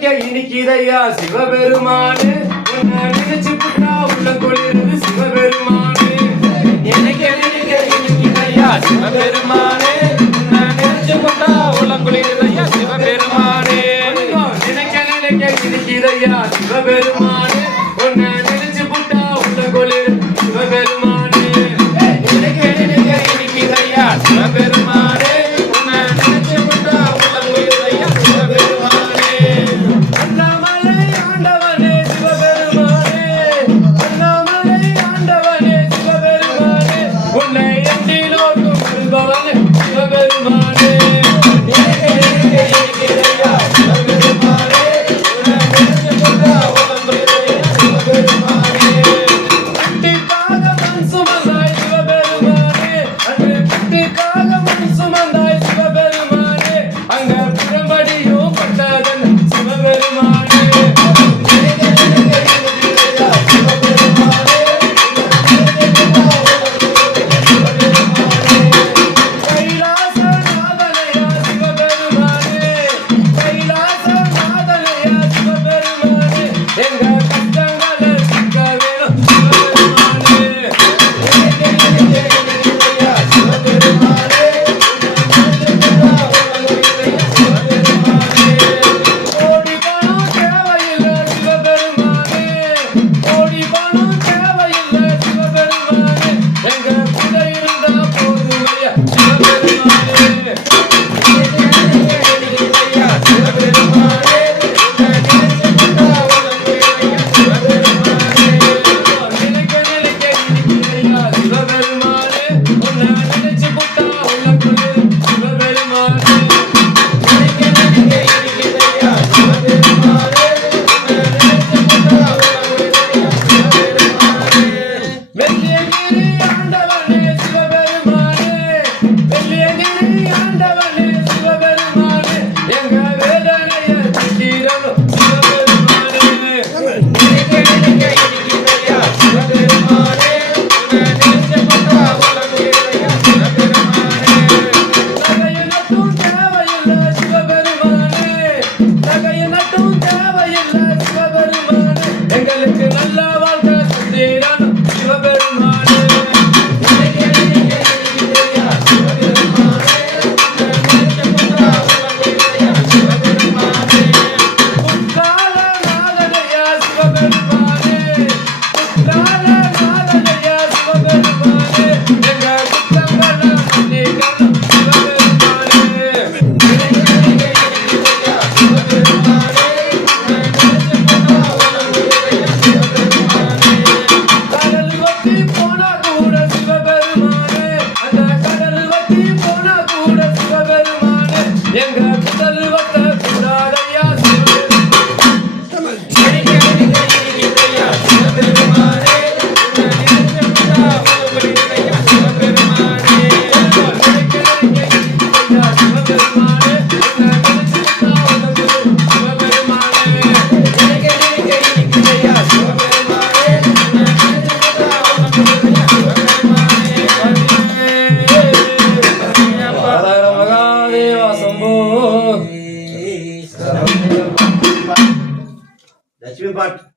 சிரிக்க இனிக்கிதையா? சிவபெருமானு உன்னை நினைச்சு புட்டா உள்ள குளிரது சிவபெருமானு. எனக்கு நினைக்க இனிக்கிதையா? சிவபெருமானு உன்னை நினைச்சு புட்டா உள்ள குளிரதையா சிவபெருமானு. நினைக்க நினைக்க இனிக்கிதையா? சிவபெருமானு உன்னை நினைச்சு புட்டா உள்ள குளிர் சிவபெருமானு. எனக்கு நினைக்க இனிக்கிதையா? சிவபெருமானு. யாரும் தேவையில்லை சிவபெரு Salvatore. but